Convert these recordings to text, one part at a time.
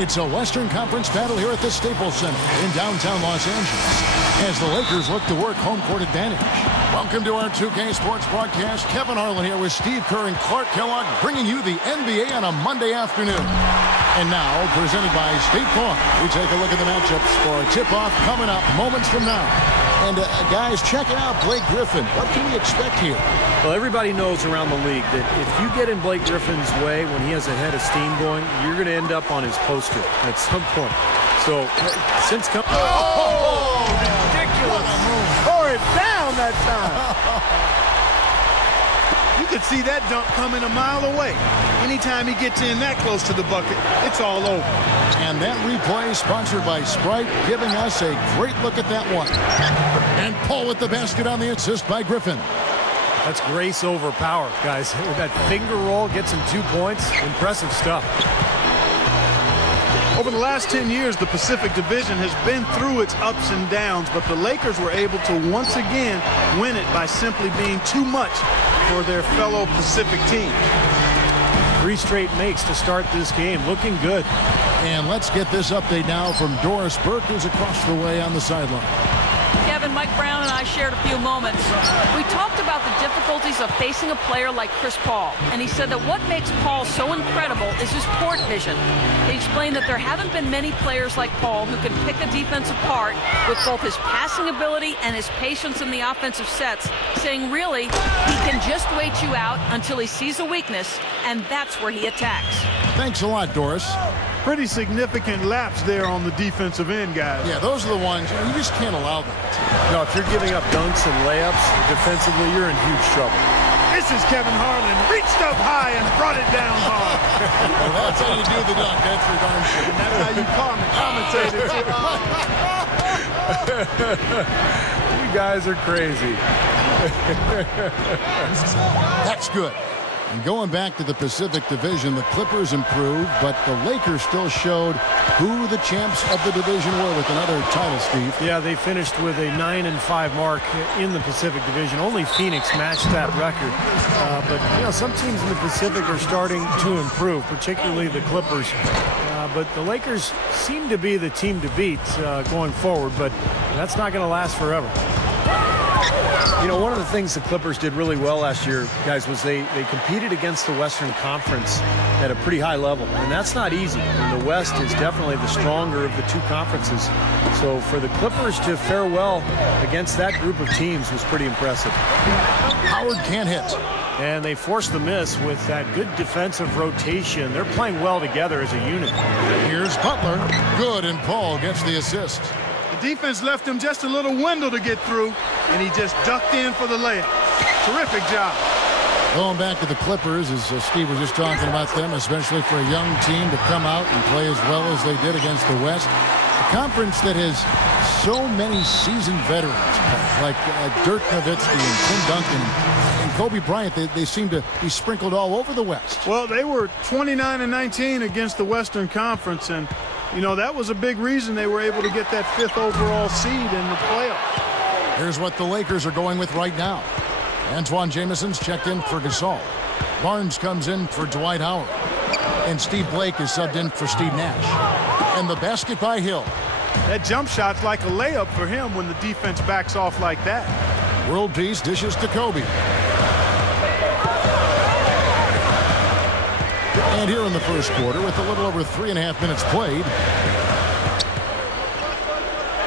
It's a Western Conference battle here at the Staples Center in downtown Los Angeles as the Lakers look to work home court advantage. Welcome to our 2K Sports broadcast. Kevin Harlan here with Steve Kerr and Clark Kellogg, bringing you the NBA on a Monday afternoon. And now, presented by State Farm, we take a look at the matchups for a tip-off coming up moments from now. And guys, checking out Blake Griffin. What can we expect here? Well, everybody knows around the league that if you get in Blake Griffin's way when he has a head of steam going, you're going to end up on his poster at some point. So, since coming... Oh, ridiculous. Tore it down that time. You could see that dunk coming a mile away. Anytime he gets in that close to the bucket, it's all over. And that replay sponsored by Sprite, giving us a great look at that one. And Paul with the basket on the assist by Griffin. That's grace over power, guys. That finger roll gets him 2 points. Impressive stuff. Over the last 10 years, the Pacific Division has been through its ups and downs, but the Lakers were able to once again win it by simply being too much for their fellow Pacific teams. 3 straight makes to start this game. Looking good. And let's get this update now from Doris Burke, who's across the way on the sideline. Kevin, Mike Brown and I shared a few moments. We talked about the difficulties of facing a player like Chris Paul, and he said that what makes Paul so incredible is his court vision. He explained that there haven't been many players like Paul who can pick a defense apart with both his passing ability and his patience in the offensive sets, saying really, he can just wait you out until he sees a weakness, and that's where he attacks. Thanks a lot, Doris. Pretty significant laps there on the defensive end, guys. Yeah, those are the ones you just can't allow that. No, if you're giving up dunks and layups defensively, you're in huge trouble. This is Kevin Harlan. Reached up high and brought it down hard. Well, that's how you do the dunk. That's for darn sure. And that's how you commentate it. You guys are crazy. That's good. And going back to the Pacific Division, the Clippers improved, but the Lakers still showed who the champs of the division were with another title, Steve. Yeah, they finished with a 9-5 mark in the Pacific Division. Only Phoenix matched that record. But, you know, some teams in the Pacific are starting to improve, particularly the Clippers. But the Lakers seem to be the team to beat going forward, but that's not going to last forever. You know, one of the things the Clippers did really well last year, guys, was they competed against the Western Conference at a pretty high level. And that's not easy. And the West is definitely the stronger of the two conferences. So for the Clippers to fare well against that group of teams was pretty impressive. Howard can't hit. And they forced the miss with that good defensive rotation. They're playing well together as a unit. Here's Butler. Good, and Paul gets the assist. Defense left him just a little window to get through, and he just ducked in for the layup. Terrific job. Going back to the Clippers, as Steve was just talking about them, especially for a young team to come out and play as well as they did against the West. A conference that has so many seasoned veterans, like Dirk Nowitzki and Tim Duncan and Kobe Bryant. They seem to be sprinkled all over the West. Well, they were 29-19 against the Western Conference, and you know, that was a big reason they were able to get that 5th overall seed in the playoffs. Here's what the Lakers are going with right now. Antoine Jameson's checked in for Gasol. Barnes comes in for Dwight Howard. And Steve Blake is subbed in for Steve Nash. And the basket by Hill. That jump shot's like a layup for him when the defense backs off like that. World Peace dishes to Kobe. And here in the first quarter, with a little over 3.5 minutes played,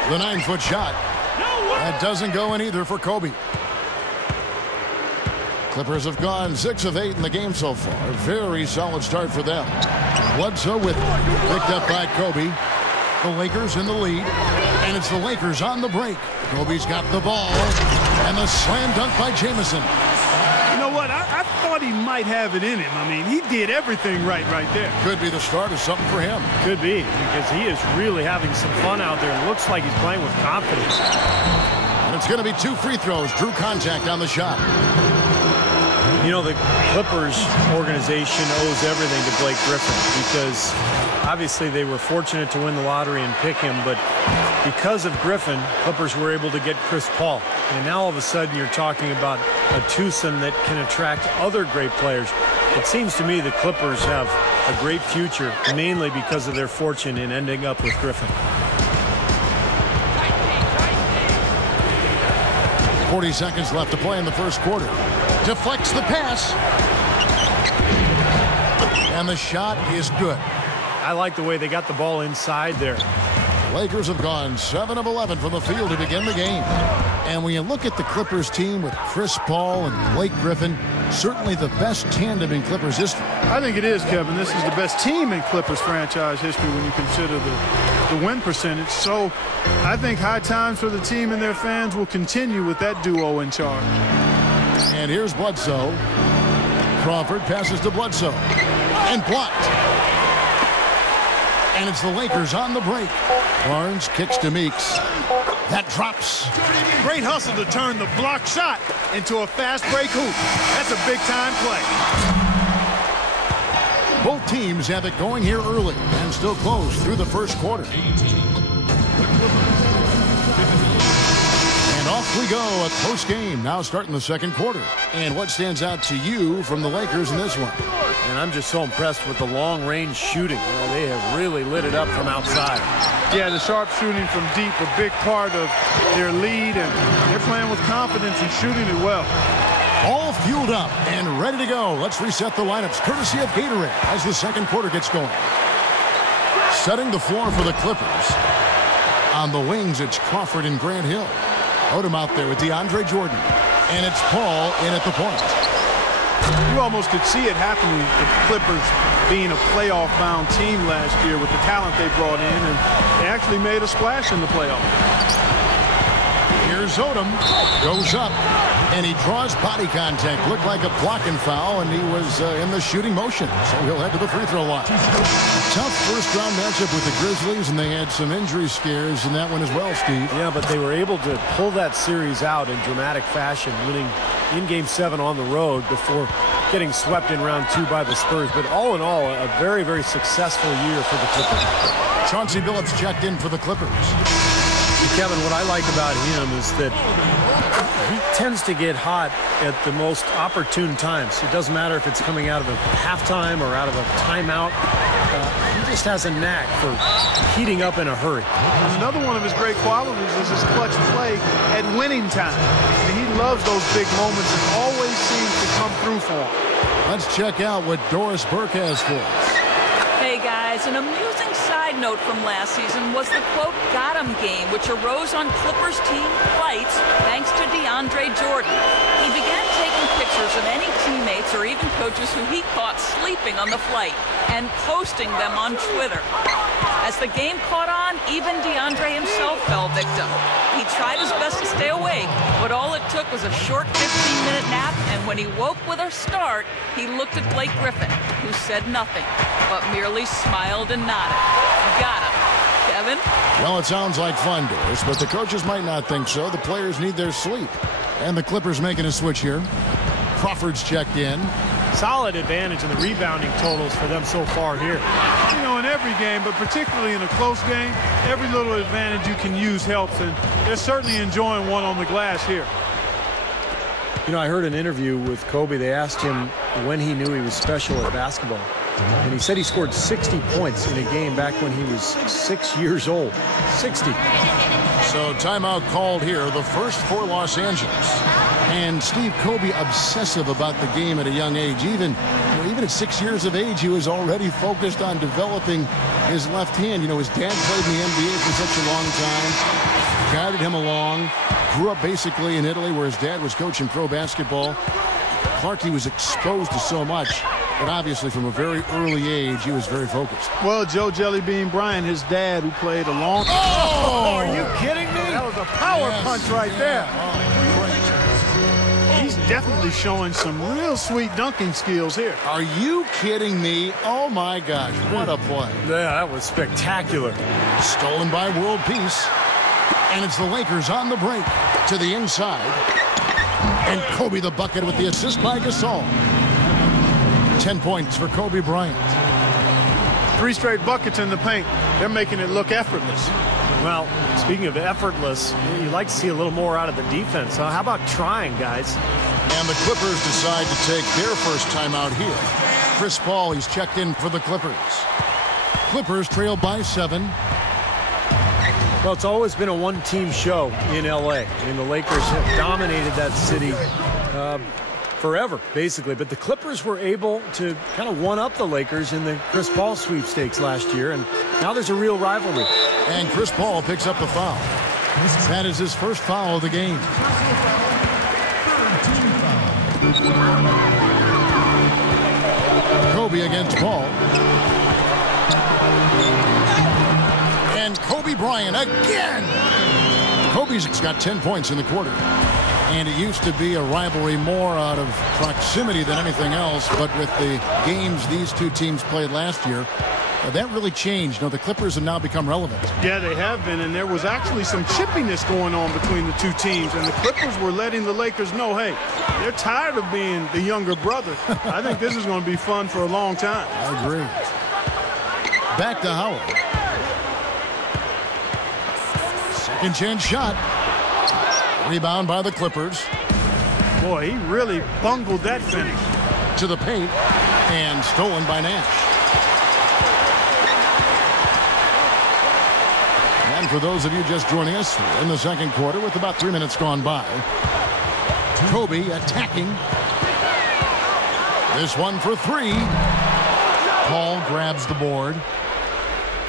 the 9-foot shot. That doesn't go in either for Kobe. Clippers have gone 6 of 8 in the game so far. A very solid start for them. Bledsoe with picked up by Kobe. The Lakers in the lead. And it's the Lakers on the break. Kobe's got the ball. And the slam dunk by Jamison. You know what? I thought he might have it in him. I mean, he did everything right there. Could be the start of something for him. Could be, because he is really having some fun out there. It looks like he's playing with confidence. And it's going to be 2 free throws. Drew contact on the shot. You know, the Clippers organization owes everything to Blake Griffin because obviously they were fortunate to win the lottery and pick him, but because of Griffin, Clippers were able to get Chris Paul. And now all of a sudden you're talking about a twosome that can attract other great players. It seems to me the Clippers have a great future, mainly because of their fortune in ending up with Griffin. 40 seconds left to play in the first quarter. Deflects the pass. And the shot is good. I like the way they got the ball inside there. Lakers have gone 7 of 11 from the field to begin the game. And when you look at the Clippers team with Chris Paul and Blake Griffin, certainly the best tandem in Clippers history. I think it is, Kevin. This is the best team in Clippers franchise history when you consider the win percentage. So I think high times for the team and their fans will continue with that duo in charge. And here's Bledsoe. Crawford passes to Bledsoe. And blocked. And it's the Lakers on the break. Barnes kicks to Meeks. That drops. Great hustle to turn the block shot into a fast break hoop. That's a big-time play. Both teams have it going here early and still close through the first quarter. And off we go at post game, now starting the second quarter. And what stands out to you from the Lakers in this one? And I'm just so impressed with the long-range shooting. They have really lit it up from outside. Yeah, the sharp shooting from deep, a big part of their lead, and they're playing with confidence and shooting it well. All fueled up and ready to go. Let's reset the lineups courtesy of Gatorade as the second quarter gets going. Setting the floor for the Clippers. On the wings, it's Crawford and Grant Hill. Odom out there with DeAndre Jordan. And it's Paul in at the point. You almost could see it happening, the Clippers being a playoff-bound team last year with the talent they brought in, and they actually made a splash in the playoffs. Here's Odom. Goes up, and he draws body contact. Looked like a blocking foul, and he was in the shooting motion, so he'll head to the free throw line. Tough first-round matchup with the Grizzlies, and they had some injury scares in that one as well, Steve. Yeah, but they were able to pull that series out in dramatic fashion, winning in Game 7 on the road before getting swept in round 2 by the Spurs. But all in all, a very, very successful year for the Clippers. Chauncey Billups checked in for the Clippers. Kevin, what I like about him is that he tends to get hot at the most opportune times. It doesn't matter if it's coming out of a halftime or out of a timeout. He just has a knack for heating up in a hurry. Another one of his great qualities is his clutch play at winning time. And he loves those big moments and always seems to come through for him. Let's check out what Doris Burke has for us. Hey guys, an amusing side note from last season was the quote "got 'em" game, which arose on Clippers team flights thanks to DeAndre Jordan. He began taking pictures of any teammates or even coaches who he caught sleeping on the flight and posting them on Twitter. As the game caught on, even DeAndre himself fell victim. He tried his best to stay awake, but all it took was a short 15-minute nap, and when he woke with a start, he looked at Blake Griffin, who said nothing, but merely smiled and nodded. Got him. Kevin? Well, it sounds like fun, Doris, but the coaches might not think so. The players need their sleep. And the Clippers making a switch here. Crawford's checked in. Solid advantage in the rebounding totals for them so far here. You know, in every game, but particularly in a close game, every little advantage you can use helps, and they're certainly enjoying one on the glass here. You know, I heard an interview with Kobe. They asked him when he knew he was special at basketball. And he said he scored 60 points in a game back when he was 6 years old. 60. So timeout called here, the first for Los Angeles. And Steve, Kobe obsessive about the game at a young age. Even at 6 years of age, he was already focused on developing his left hand. You know, his dad played in the NBA for such a long time, guided him along, grew up basically in Italy where his dad was coaching pro basketball. Clark, he was exposed to so much, but obviously from a very early age, he was very focused. Well, Joe Jellybean Bryant, his dad, who played a long... Oh! Are you kidding me? That was a power punch right there. He's definitely showing some real sweet dunking skills here. Are you kidding me? Oh, my gosh. What a play. Yeah, that was spectacular. Stolen by World Peace. And it's the Lakers on the break to the inside. And Kobe the bucket with the assist by Gasol. 10 points for Kobe Bryant. 3 straight buckets in the paint. They're making it look effortless. Well, speaking of effortless, you like to see a little more out of the defense. How about trying, guys? And the Clippers decide to take their first timeout here. Chris Paul, he's checked in for the Clippers. Clippers trail by 7. Well, it's always been a one-team show in L.A. I mean, the Lakers have dominated that city forever, basically. But the Clippers were able to kind of one-up the Lakers in the Chris Paul sweepstakes last year, and now there's a real rivalry. And Chris Paul picks up the foul. That is his first foul of the game. Kobe against Paul. And Kobe Bryant again. Kobe's got 10 points in the quarter. And it used to be a rivalry more out of proximity than anything else. But with the games these two teams played last year, that really changed. The Clippers have now become relevant. Yeah, they have been, and there was actually some chippiness going on between the two teams, and the Clippers were letting the Lakers know, hey, they're tired of being the younger brother. I think this is going to be fun for a long time. I agree. Back to Howard. Second chance shot. Rebound by the Clippers. Boy, he really bungled that finish. To the paint, and stolen by Nash. And for those of you just joining us, we're in the second quarter with about 3 minutes gone by. Kobe attacking. This one for 3. Paul grabs the board.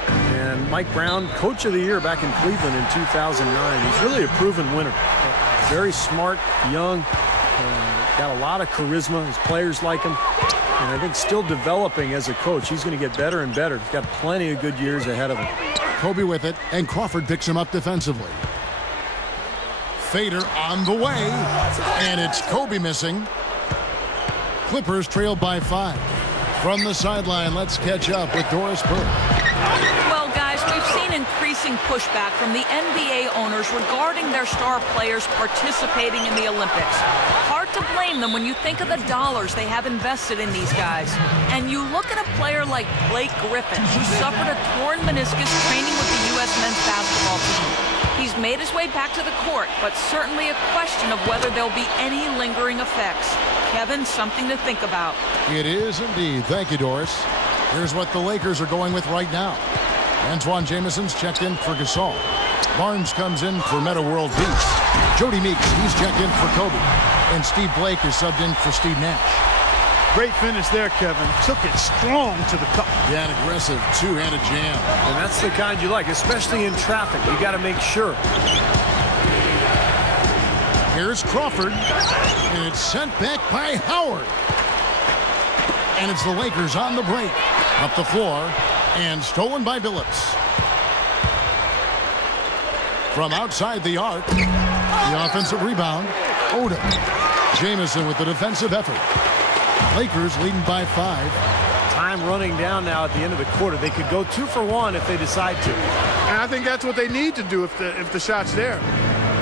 And Mike Brown, Coach of the Year back in Cleveland in 2009. He's really a proven winner. Very smart, young, got a lot of charisma. His players like him. And I think still developing as a coach. He's going to get better and better. He's got plenty of good years ahead of him. Kobe with it, and Crawford picks him up defensively. Fader on the way, and it's Kobe missing. Clippers trail by 5. From the sideline, let's catch up with Doris Burke. Well, guys, we've seen increasing pushback from the NBA owners regarding their star players participating in the Olympics. Hard to blame them when you think of the dollars they have invested in these guys. And you look at a player like Blake Griffin, who suffered a torn meniscus training with the U.S. men's basketball team. He's made his way back to the court, but certainly a question of whether there'll be any lingering effects. Kevin, something to think about. It is indeed. Thank you, Doris. Here's what the Lakers are going with right now. Antoine Jameson's checked in for Gasol. Barnes comes in for Meta World Peace. Jody Meeks, he's checked in for Kobe. And Steve Blake is subbed in for Steve Nash. Great finish there, Kevin. Took it strong to the cup. Yeah, an aggressive two-handed jam. And that's the kind you like, especially in traffic. You got to make sure. Here's Crawford, and it's sent back by Howard. And it's the Lakers on the break. Up the floor, and stolen by Billups. From outside the arc, the offensive rebound, Odom. Jameson with the defensive effort. Lakers leading by 5. Time running down now at the end of the quarter. They could go 2 for 1 if they decide to. And I think that's what they need to do if the shot's there.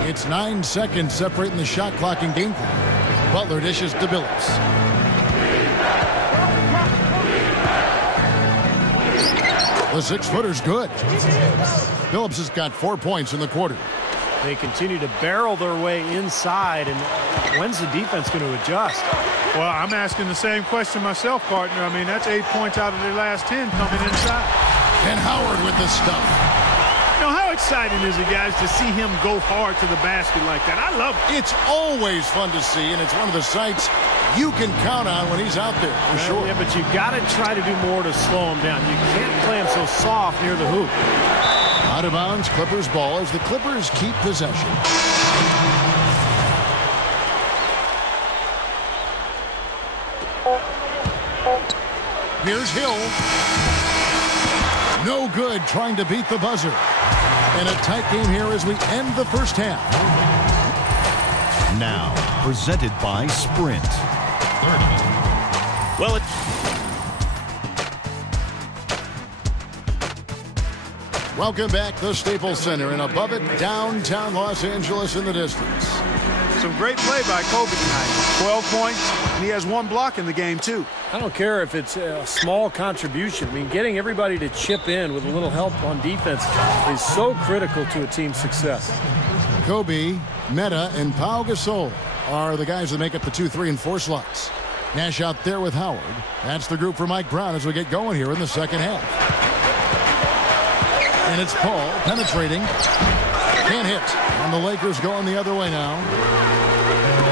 It's 9 seconds separating the shot clock and game clock. Butler dishes to Billups. The 6-footer's good. Billups has got 4 points in the quarter. They continue to barrel their way inside, and when's the defense going to adjust? Well, I'm asking the same question myself, partner. I mean, that's 8 points out of their last 10 coming inside. And Howard with the stuff. You know, how exciting is it, guys, to see him go hard to the basket like that? I love it. It's always fun to see, and it's one of the sights you can count on when he's out there, for sure. Yeah, but you got to try to do more to slow him down. You can't play him so soft near the hoop. Out of bounds, Clippers ball as the Clippers keep possession. Here's Hill. No good trying to beat the buzzer. And a tight game here as we end the first half. Now, presented by Sprint. 30. Well, Welcome back to Staples Center, and above it, downtown Los Angeles in the distance. Some great play by Kobe tonight. 12 points, and he has 1 block in the game, too. I don't care if it's a small contribution. I mean, getting everybody to chip in with a little help on defense is so critical to a team's success. Kobe, Meta, and Pau Gasol are the guys that make up the 2, 3, and 4 slots. Nash out there with Howard. That's the group for Mike Brown as we get going here in the second half. And it's Paul penetrating. Can't hit. And the Lakers going the other way now.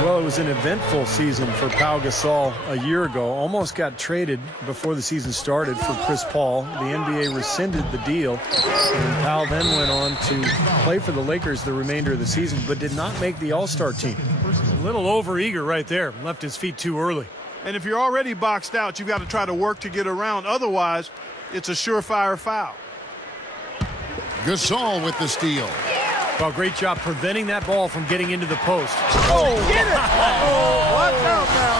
Well, it was an eventful season for Pau Gasol a year ago. Almost got traded before the season started for Chris Paul. The NBA rescinded the deal. And Pau then went on to play for the Lakers the remainder of the season, but did not make the All-Star team. A little overeager right there. Left his feet too early. And if you're already boxed out, you've got to try to work to get around. Otherwise, it's a surefire foul. Gasol with the steal. Well, great job preventing that ball from getting into the post. Oh, get it! Oh, watch out now.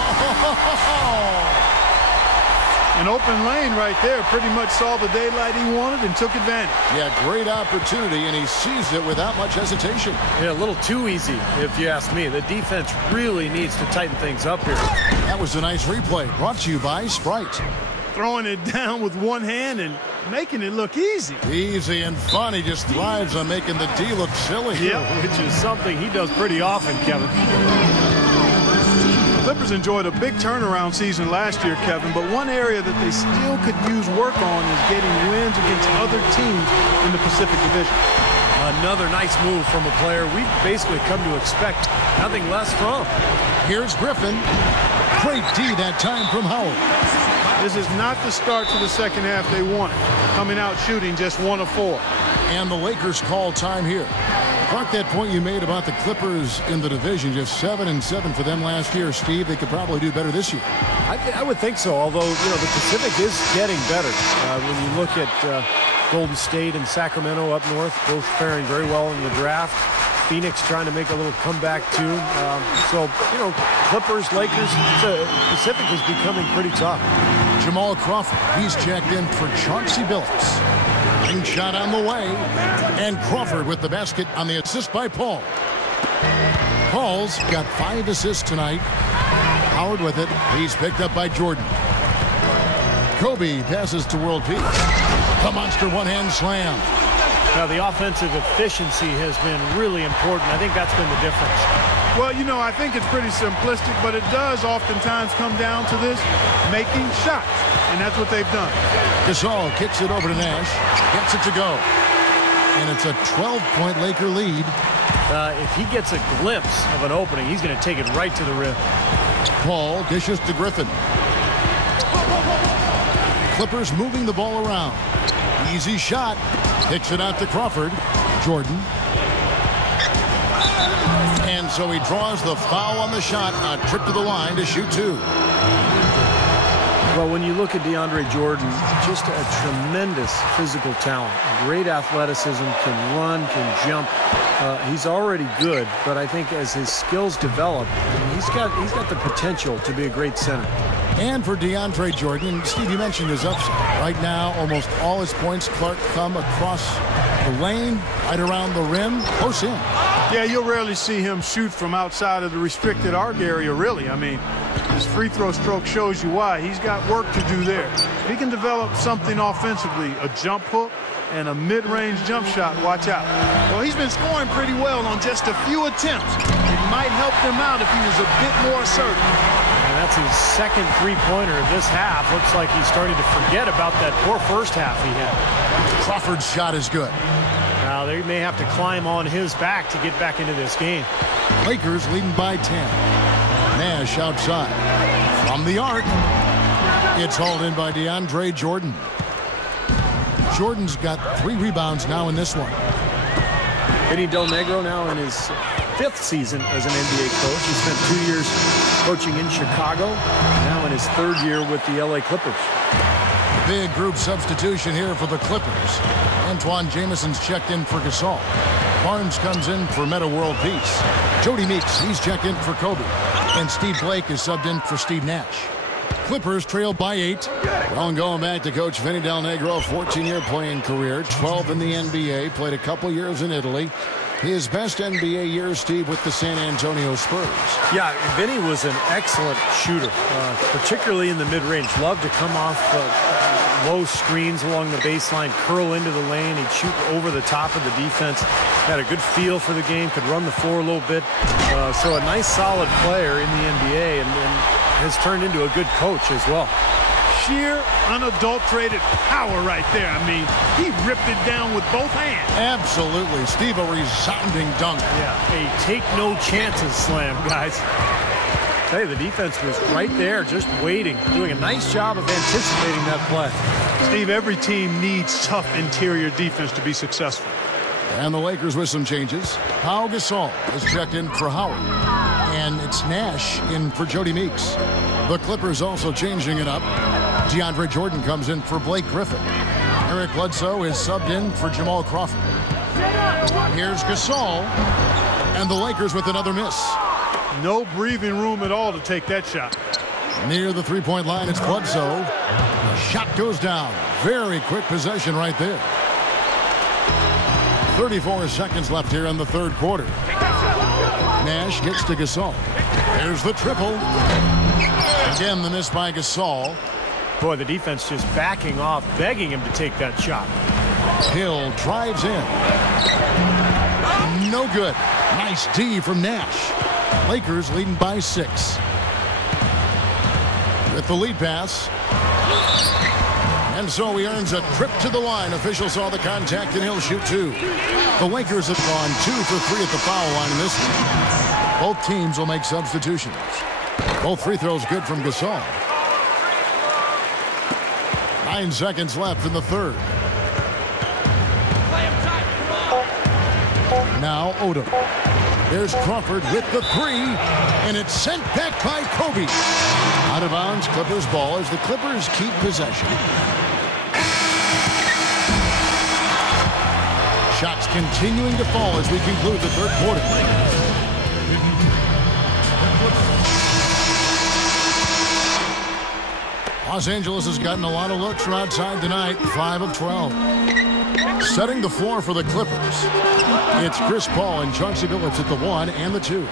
An open lane right there. Pretty much saw the daylight he wanted and took advantage. Yeah, great opportunity, and he seized it without much hesitation. Yeah, a little too easy, if you ask me. The defense really needs to tighten things up here. That was a nice replay, brought to you by Sprite. Throwing it down with one hand and making it look easy. Easy and fun. He just thrives on making the D look silly. Yeah, which is something he does pretty often, Kevin. Clippers enjoyed a big turnaround season last year, Kevin, but one area that they still could use work on is getting wins against other teams in the Pacific Division. Another nice move from a player we've basically come to expect nothing less from. Here's Griffin. Great D that time from Howard. This is not the start to the second half they wanted. Coming out shooting just 1 of 4. And the Lakers call time here. Clark, that point you made about the Clippers in the division, just 7-7 for them last year. Steve, they could probably do better this year. I would think so, although, the Pacific is getting better. When you look at Golden State and Sacramento up north, both faring very well in the draft. Phoenix trying to make a little comeback, too. Clippers, Lakers, the Pacific is becoming pretty tough. Jamal Crawford, he's checked in for Chauncey Billups. Clean shot on the way. And Crawford with the basket on the assist by Paul. Paul's got 5 assists tonight. Howard with it. He's picked up by Jordan. Kobe passes to World Peace. The monster one-hand slam. Now, the offensive efficiency has been really important. I think that's been the difference. Well, I think it's pretty simplistic, but it does oftentimes come down to this, making shots. And that's what they've done. Gasol kicks it over to Nash. Gets it to go. And it's a 12-point Laker lead. If he gets a glimpse of an opening, he's going to take it right to the rim. Paul dishes to Griffin. Clippers moving the ball around. Easy shot. Kicks it out to Crawford. Jordan. And so he draws the foul on the shot. A trip to the line to shoot 2. Well, when you look at DeAndre Jordan, just a tremendous physical talent. Great athleticism, can run, can jump. He's already good, but I think as his skills develop, he's got the potential to be a great center. And for DeAndre Jordan, Steve, you mentioned his upside. Right now, almost all his points, Clark, come across the lane, right around the rim, close in. Yeah, you'll rarely see him shoot from outside of the restricted arc area, really. I mean, his free throw stroke shows you why. He's got work to do there. If he can develop something offensively, a jump hook and a mid-range jump shot, watch out. Well, he's been scoring pretty well on just a few attempts. It might help him out if he was a bit more assertive. And that's his second three-pointer of this half. Looks like he's starting to forget about that poor first half he had. Crawford's shot is good. Now, they may have to climb on his back to get back into this game. Lakers leading by 10. Nash outside. From the arc. It's hauled in by DeAndre Jordan. Jordan's got 3 rebounds now in this one. Vinny Del Negro now in his 5th season as an NBA coach. He spent 2 years coaching in Chicago. Now in his 3rd year with the LA Clippers. Big group substitution here for the Clippers. Antoine Jameson's checked in for Gasol. Barnes comes in for Meta World Peace. Jody Meeks, he's checked in for Kobe. And Steve Blake is subbed in for Steve Nash. Clippers trail by 8. Well, and going back to Coach Vinny Del Negro, a 14-year playing career, 12 in the NBA, played a couple years in Italy. His best NBA year, Steve, with the San Antonio Spurs. Yeah, Vinny was an excellent shooter, particularly in the mid-range. Loved to come off low screens along the baseline, curl into the lane. He'd shoot over the top of the defense. Had a good feel for the game, could run the floor a little bit. So a nice, solid player in the NBA and has turned into a good coach as well. Sheer, unadulterated power right there. I mean, he ripped it down with both hands. Absolutely. Steve, a resounding dunk. Yeah, a take-no-chances slam, guys. Hey, the defense was right there, just waiting, doing a nice job of anticipating that play. Steve, every team needs tough interior defense to be successful. And the Lakers with some changes. Pau Gasol is checked in for Howard. And it's Nash in for Jody Meeks. The Clippers also changing it up. DeAndre Jordan comes in for Blake Griffin. Eric Bledsoe is subbed in for Jamal Crawford. Here's Gasol. And the Lakers with another miss. No breathing room at all to take that shot. Near the three-point line, it's Bledsoe. Shot goes down. Very quick possession right there. 34 seconds left here in the third quarter. Nash gets to Gasol. There's the triple. Again, the miss by Gasol. Boy, the defense just backing off, begging him to take that shot. Hill drives in. No good. Nice D from Nash. Lakers leading by 6. With the lead pass. And so he earns a trip to the line. Officials saw the contact and he'll shoot 2. The Lakers have gone 2 for 3 at the foul line in this one. Both teams will make substitutions. Both free throws good from Gasol. 9 seconds left in the third. Now Odom. There's Crawford with the 3, and it's sent back by Kobe. Out of bounds, Clippers ball as the Clippers keep possession. Shots continuing to fall as we conclude the third quarter. Los Angeles has gotten a lot of looks from outside tonight, 5 of 12. Setting the floor for the Clippers. It's Chris Paul and Chauncey Billups at the 1 and the 2.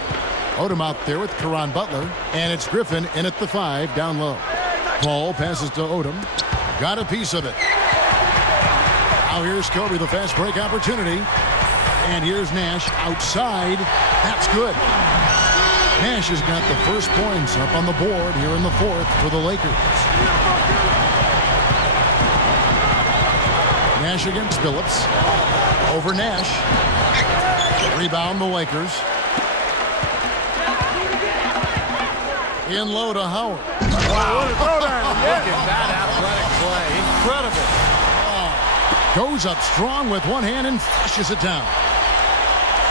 Odom out there with Caron Butler, and it's Griffin in at the 5 down low. Paul passes to Odom. Got a piece of it. Now here's Kobe, the fast break opportunity. And here's Nash outside. That's good. Nash has got the first points up on the board here in the fourth for the Lakers. Nash against Billups. Over Nash. Rebound the Lakers. In low to Howard. Wow, what a throwdown. Look at that athletic play. Incredible. Goes up strong with one hand and flushes it down.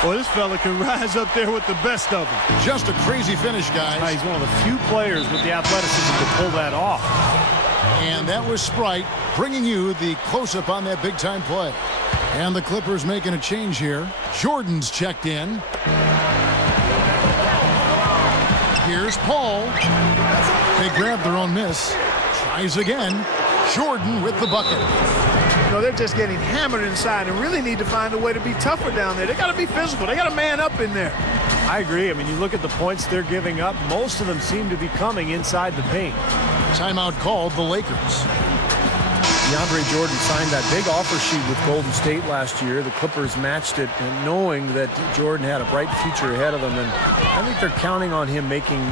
Well, this fella can rise up there with the best of them. Just a crazy finish, guys. He's one of the few players with the athleticism to pull that off. And that was Sprite bringing you the close-up on that big-time play. And the Clippers making a change here. Jordan's checked in. Here's Paul. They grab their own miss. Tries again. Jordan with the bucket. You know, they're just getting hammered inside and really need to find a way to be tougher down there. They got to be physical. They got to man up in there. I agree. I mean, you look at the points they're giving up. Most of them seem to be coming inside the paint. Timeout called the Lakers. DeAndre Jordan signed that big offer sheet with Golden State last year. The Clippers matched it, and knowing that Jordan had a bright future ahead of them, and I think they're counting on him making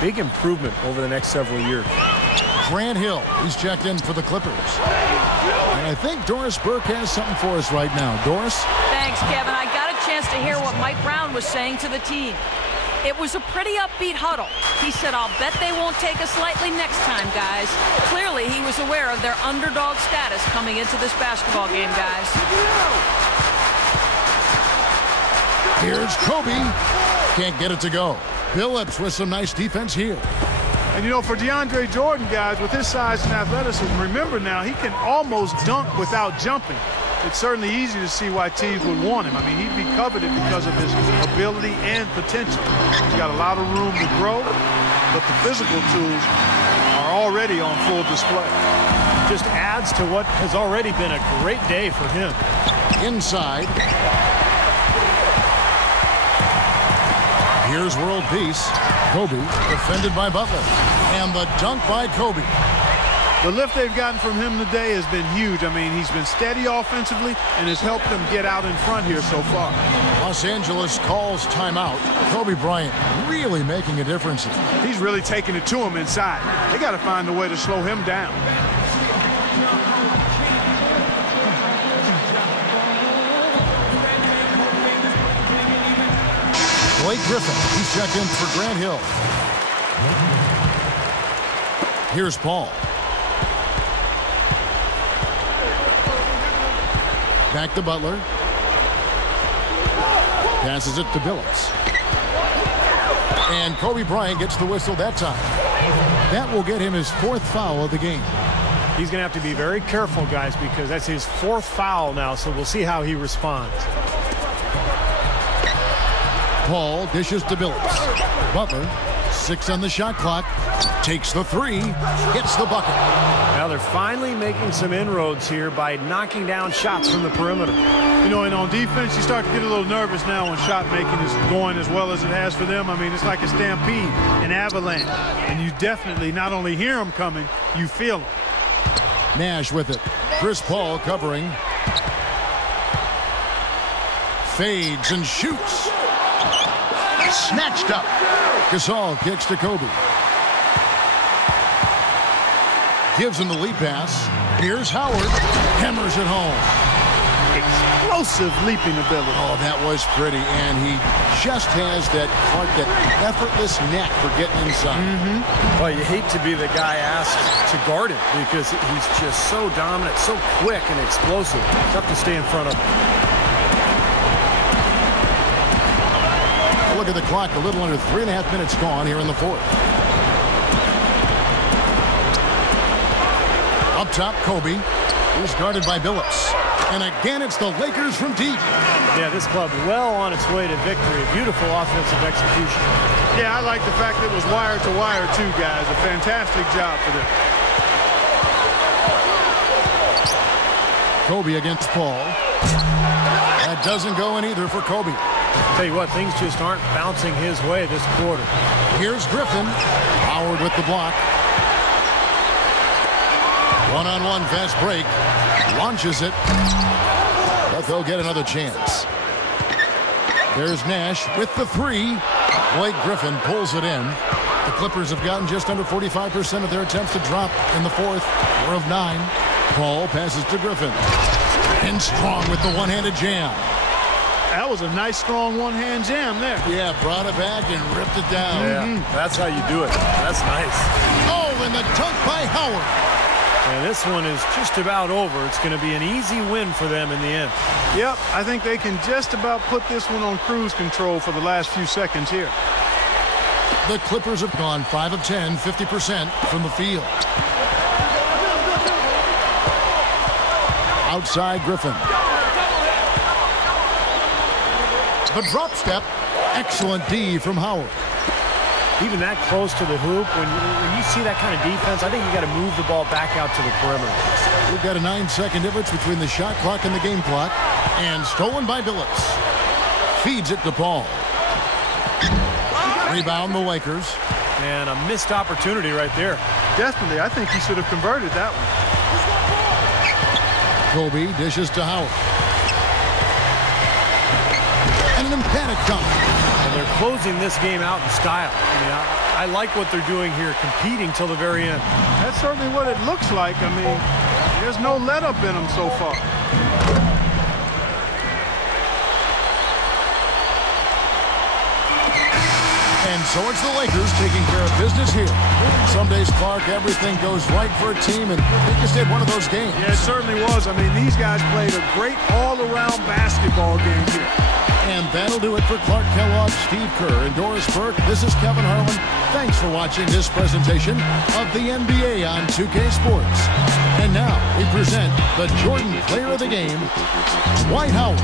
big improvement over the next several years. Grant Hill, he's checked in for the Clippers. And I think Doris Burke has something for us right now. Doris? Thanks, Kevin. I got a chance to hear what Mike Brown was saying to the team. It was a pretty upbeat huddle. He said, I'll bet they won't take us lightly next time, guys. Clearly, he was aware of their underdog status coming into this basketball game, guys. Here's Kobe. Can't get it to go. Billups with some nice defense here. And, you know, for DeAndre Jordan, guys, with his size and athleticism, remember now, he can almost dunk without jumping. It's certainly easy to see why teams would want him. I mean, he'd be coveted because of his ability and potential. He's got a lot of room to grow, but the physical tools are already on full display. Just adds to what has already been a great day for him. Inside. Here's world peace. Kobe defended by Butler. And the dunk by Kobe. The lift they've gotten from him today has been huge. I mean, he's been steady offensively and has helped them get out in front here so far. Los Angeles calls timeout. Kobe Bryant really making a difference. He's really taking it to him inside. They got to find a way to slow him down. Blake Griffin, he's checked in for Grant Hill. Here's Paul. Back to Butler. Passes it to Billups. And Kobe Bryant gets the whistle that time. That will get him his 4th foul of the game. He's going to have to be very careful, guys, because that's his 4th foul now, so we'll see how he responds. Paul dishes to Billups. Butler, 6 on the shot clock, takes the 3, hits the bucket. Now they're finally making some inroads here by knocking down shots from the perimeter. You know, and on defense, you start to get a little nervous now when shot making is going as well as it has for them. I mean, it's like a stampede, an avalanche. And you definitely not only hear them coming, you feel them. Nash with it. Chris Paul covering. Fades and shoots. Snatched up. Gasol kicks to Kobe. Gives him the lead pass. Here's Howard. Hammers it home. Explosive leaping ability. Oh, that was pretty. And he just has that effortless knack for getting inside. Well, you hate to be the guy asked to guard it because he's just so dominant, so quick and explosive. Tough to stay in front of him. Look at the clock, a little under 3.5 minutes gone here in the 4th. Up top, Kobe. He's guarded by Billups. And again, it's the Lakers from deep. Yeah, this club well on its way to victory. Beautiful offensive execution. Yeah, I like the fact that it was wire to wire too, guys. A fantastic job for them. Kobe against Paul. That doesn't go in either for Kobe. Tell you what, things just aren't bouncing his way this quarter. Here's Griffin. Howard with the block. One-on-one fast break. Launches it. But they'll get another chance. There's Nash with the 3. Blake Griffin pulls it in. The Clippers have gotten just under 45% of their attempts to drop in the 4th. 4 of 9. Paul passes to Griffin. And Strong with the one-handed jam. That was a nice, strong one-hand jam there. Yeah, brought it back and ripped it down. Yeah, that's how you do it. That's nice. Oh, and the dunk by Howard. And this one is just about over. It's going to be an easy win for them in the end. Yep, I think they can just about put this one on cruise control for the last few seconds here. The Clippers have gone 5 of 10, 50% from the field. Outside Griffin. The drop step. Excellent D from Howard. Even that close to the hoop, when you see that kind of defense, I think you got to move the ball back out to the perimeter. We've got a 9-second difference between the shot clock and the game clock. And stolen by Billups. Feeds it to Paul. Rebound the Lakers. And a missed opportunity right there. Definitely, I think he should have converted that one. Kobe dishes to Howard. And an emphatic dunk. And they're closing this game out in style. I mean, I like what they're doing here, competing till the very end. That's certainly what it looks like. I mean, there's no let-up in them so far. And so it's the Lakers taking care of business here. Some days, Clark, everything goes right for a team, and they just had one of those games. Yeah, it certainly was. I mean, these guys played a great all-around basketball game here. And that'll do it for Clark Kellogg, Steve Kerr, and Doris Burke. This is Kevin Harlan. Thanks for watching this presentation of the NBA on 2K Sports. And now we present the Jordan Player of the Game, Dwight Howard.